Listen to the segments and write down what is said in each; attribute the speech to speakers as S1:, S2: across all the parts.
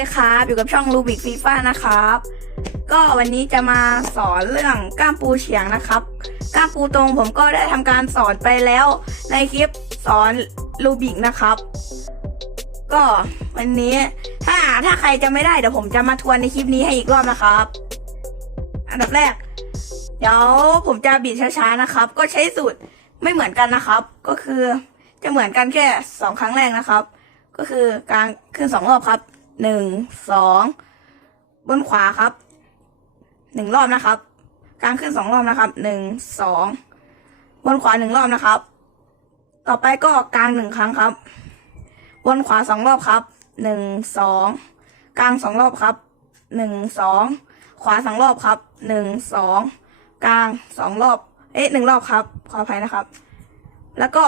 S1: ดีครับ อยู่กับช่องรูบิกฟีฟ่านะครับ ก็วันนี้จะมาสอนเรื่องก้ามปูเฉียงนะครับ ก้ามปูตรงผมก็ได้ทำการสอนไปแล้ว ในคลิปสอนรูบิกนะครับ ก็วันนี้ถ้าถ้าใครจะไม่ได้เดี๋ยวผมจะมาทวนในคลิปนี้ให้อีกรอบนะครับ อันดับแรก เดี๋ยวผมจะบีบช้าๆนะครับ ก็ใช้สูตรไม่เหมือนกันนะครับ ก็คือจะเหมือนกันแค่สองครั้งแรกนะครับ ก็คือการขึ้นสองรอบครับ หนึ่งสองบนขวาครับหนึ่งรอบนะครับ กลางขึ้นสองรอบนะครับหนึ่งสองบนขวาหนึ่งรอบนะครับ ต่อไปก็กลางหนึ่งครั้งครับ บนขวาสองรอบครับหนึ่งสองกลางสองรอบครับหนึ่งสองขวาสองรอบครับหนึ่งสองกลางสองรอบ เอ๊ะหนึ่งรอบครับ ขออภัยนะครับ แล้วก็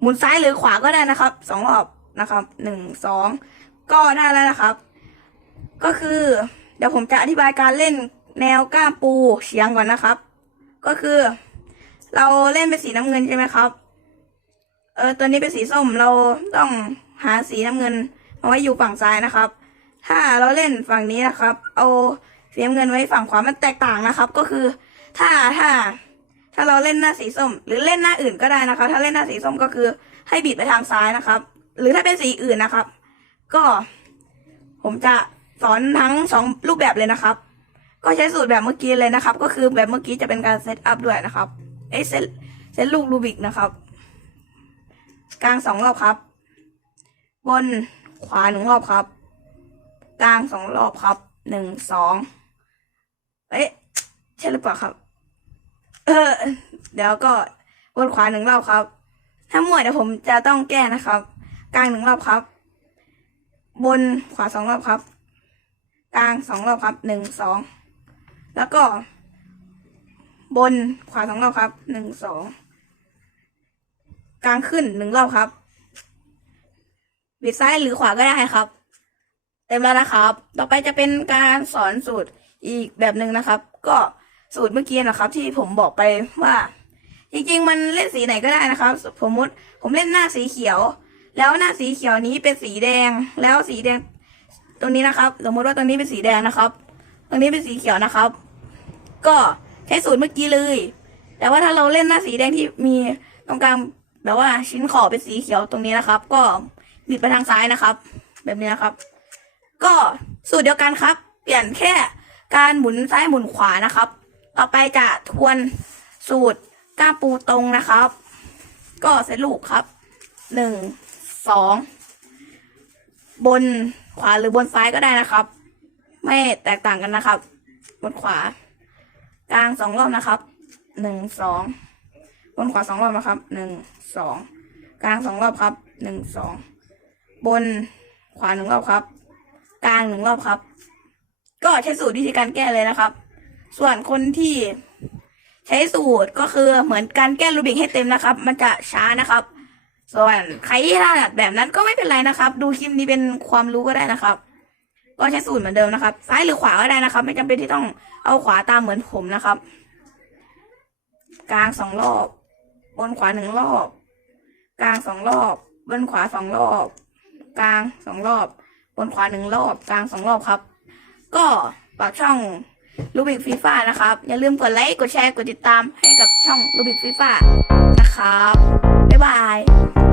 S1: หมุนซ้ายหรือขวาก็ได้นะครับสองรอบนะครับหนึ่งสอง ก็ได้แล้วนะครับ ก็คือเดี๋ยวผมจะอธิบายการเล่นแนวก้ามปูเฉียงก่อนนะครับ ก็คือ เราเล่นเป็นสีน้ำเงินใช่ไหมครับ เออตัวนี้เป็นสีส้มเราต้องหาสีน้ำเงินมาไว้อยู่ฝั่งซ้ายนะครับ ถ้าเราเล่นฝั่งนี้นะครับ เอาสีน้ำเงินไว้ฝั่งขวามันแตกต่างนะครับ ก็คือ ถ้าถ้า ถ้าเราเล่นหน้าสีส้ม หรือเล่นหน้าอื่นก็ได้นะครับ ถ้าเล่นหน้าสีส้มก็คือให้บิดไปทางซ้ายนะครับ หรือถ้าเป็นสีอื่นนะครับ ก็ผมจะสอนทั้งสองรูปแบบเลยนะครับ ก็ใช้สูตรแบบเมื่อกี้เลยนะครับ ก็คือแบบเมื่อกี้จะเป็นการเซตอัพด้วยนะครับ เอ้เซตเซตลูกรูบิกนะครับ กลางสองรอบครับ บนขวาหนึ่งรอบครับ กลางสองรอบครับหนึ่งสองเอ๊ะใช่หรือเปล่าครับ เออ เดี๋ยวก็บนขวาหนึ่งรอบครับ ถ้ามั่วเดี๋ยวผมจะต้องแก้นะครับ กลางหนึ่งรอบครับ บนขวาสองรอบครับ กลางสองรอบครับหนึ่งสองแล้วก็ บนขวาสองรอบครับหนึ่งสองกลางขึ้นหนึ่งรอบครับบิดซ้ายหรือขวาก็ได้ครับ เต็มแล้วนะครับ ต่อไปจะเป็นการสอนสูตรอีกแบบหนึ่งนะครับ ก็สูตรเมื่อกี้นะครับ ที่ผมบอกไปว่า จริงๆ มันเล่นสีไหนก็ได้นะครับ สมมติผมเล่นหน้าสีเขียว แล้วหน้าสีเขียวนี้เป็นสีแดง แล้วสีแดงตรงนี้นะครับ สมมติว่าตรงนี้เป็นสีแดงนะครับ ตรงนี้เป็นสีเขียวนะครับ ก็ใช้สูตรเมื่อกี้เลย แต่ว่าถ้าเราเล่นหน้าสีแดงที่มีตรงกลางแบบว่าชิ้นขอบเป็นสีเขียวตรงนี้นะครับ ก็บิดไปทางซ้ายนะครับ แบบนี้นะครับ ก็สูตรเดียวกันครับ เปลี่ยนแค่การหมุนซ้ายหมุนขวานะครับ ต่อไปจะทวนสูตรก้ามปูตรงนะครับ ก็เซตลูกครับหนึ่ง สองบนขวาหรือบนซ้ายก็ได้นะครับ ไม่แตกต่างกันนะครับ บนขวา กลางสองรอบนะครับหนึ่งสองบนขวาสองรอบนะครับหนึ่งสองกลางสองรอบครับหนึ่งสองบนขวาหนึ่งรอบครับ กลางหนึ่งรอบครับ ก็ใช้สูตรวิธีการแก้เลยนะครับ ส่วนคนที่ใช้สูตรก็คือเหมือนการแก้รูบิกให้เต็มนะครับ มันจะช้านะครับ ส่วนใครที่ถนัดแบบนั้นก็ไม่เป็นไรนะครับ ดูคลิปนี้เป็นความรู้ก็ได้นะครับ ก็ใช้สูตรเหมือนเดิมนะครับ ซ้ายหรือขวาก็ได้นะครับ ไม่จำเป็นที่ต้องเอาขวาตามเหมือนผมนะครับ กลางสองรอบ บนขวาหนึ่งรอบ กลางสองรอบ บนขวาสองรอบ กลางสองรอบ บนขวาหนึ่งรอบ กลางสองรอบครับ ก็ฝากช่องลูบิกฟีฟ่านะครับ อย่าลืมกดไลค์กดแชร์กดติดตามให้กับช่องลูบิกฟีฟ่านะครับ บ๊ายบาย